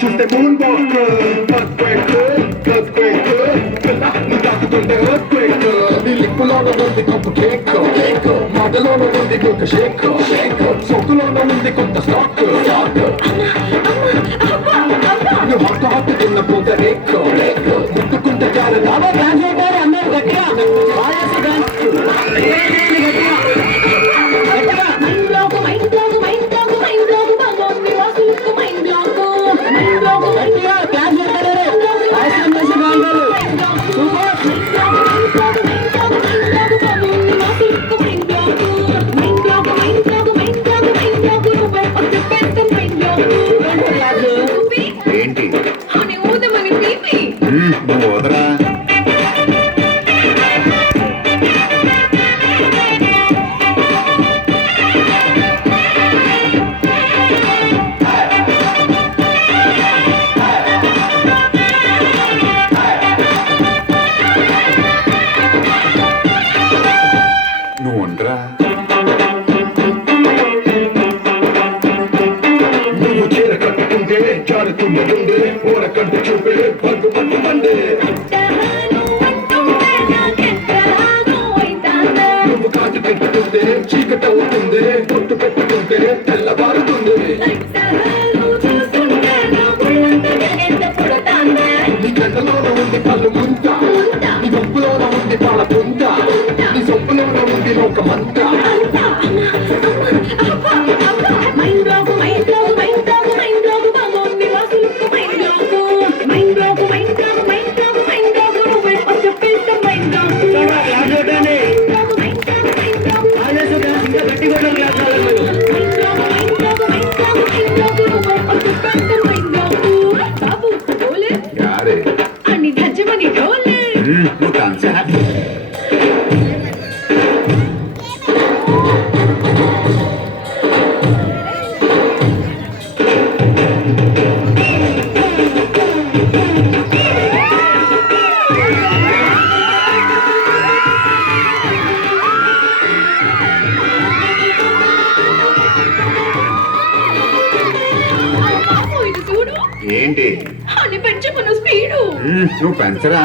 చూస్తే moon walk నీ తాకుతుంటే నీ లిప్పులోన ఉంది గొప్ప కేక్ మాటలోన ఉంది ఒక షేక్ సొక్కులోన ఉంది కొంత స్టాక్ నువ్వు హట్టు హట్టు తిన్న పూత రేక్ ముట్టుకుంటే చాలు బాబా డాన్స్ అవుతారు అన్నారు గట్టిగా ఏంటి నువ్వు వదరా నువ్వు ఉండరా నువ్వు చీర కట్టుకుంటే జారుతున్నదుండే ఊర కంటి చూపే పట్టు పట్టు పండే నువ్వు కాటు పెట్టుకుంటే చీకటి అవుతుంది పొట్టు పెట్టుకుంటే తెల్లబారుతుంది నీ గడ్డలోన ఉంది కళ్ళు ముంత నీ గొప్పలోన ఉంది పాల పుంత నీ సొప్పులోన ఉంది లోకమంతా నువ్వు కాన్సా ఏంటి అని పెంచుకున్న స్పీడు నువ్వు పెంచరా